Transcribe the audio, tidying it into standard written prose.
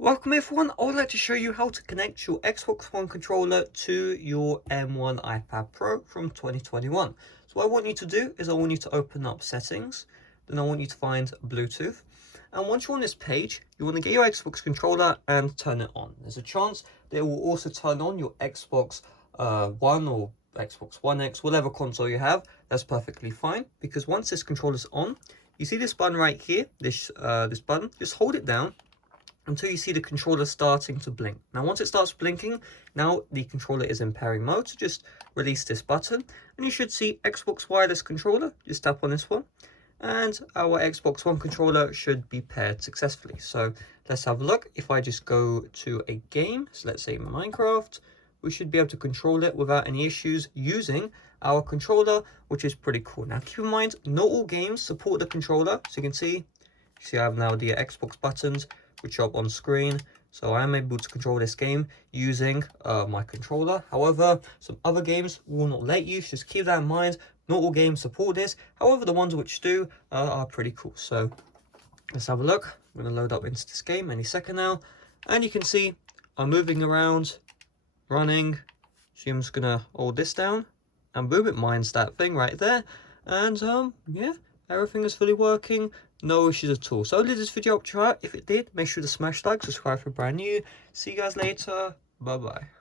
Welcome everyone, I would like to show you how to connect your Xbox One controller to your M1 iPad Pro from 2021. So what I want you to do is I want you to open up settings, then I want you to find Bluetooth. And once you're on this page, you want to get your Xbox controller and turn it on. There's a chance that it will also turn on your Xbox One or Xbox One X, whatever console you have. That's perfectly fine, because once this controller's on, you see this button right here, this button, just hold it down until you see the controller starting to blink. Now once it starts blinking, now the controller is in pairing mode, so just release this button and you should see Xbox wireless controller. Just tap on this one and our Xbox One controller should be paired successfully. So let's have a look. If I just go to a game, so let's say Minecraft, we should be able to control it without any issues using our controller, which is pretty cool. Now keep in mind, not all games support the controller. So you see I have now the Xbox buttons which are up on screen, so I am able to control this game using my controller. However, some other games will not let you, so just keep that in mind. Not all games support this, however the ones which do are pretty cool. So let's have a look. I'm going to load up into this game any second now, and you can see I'm moving around, running. So I'm just going to hold this down and boom, it mines that thing right there. And yeah, everything is fully working, no issues at all. So hopefully this video helped you out. If it did, make sure to smash like, subscribe if you're brand new. See you guys later. Bye bye.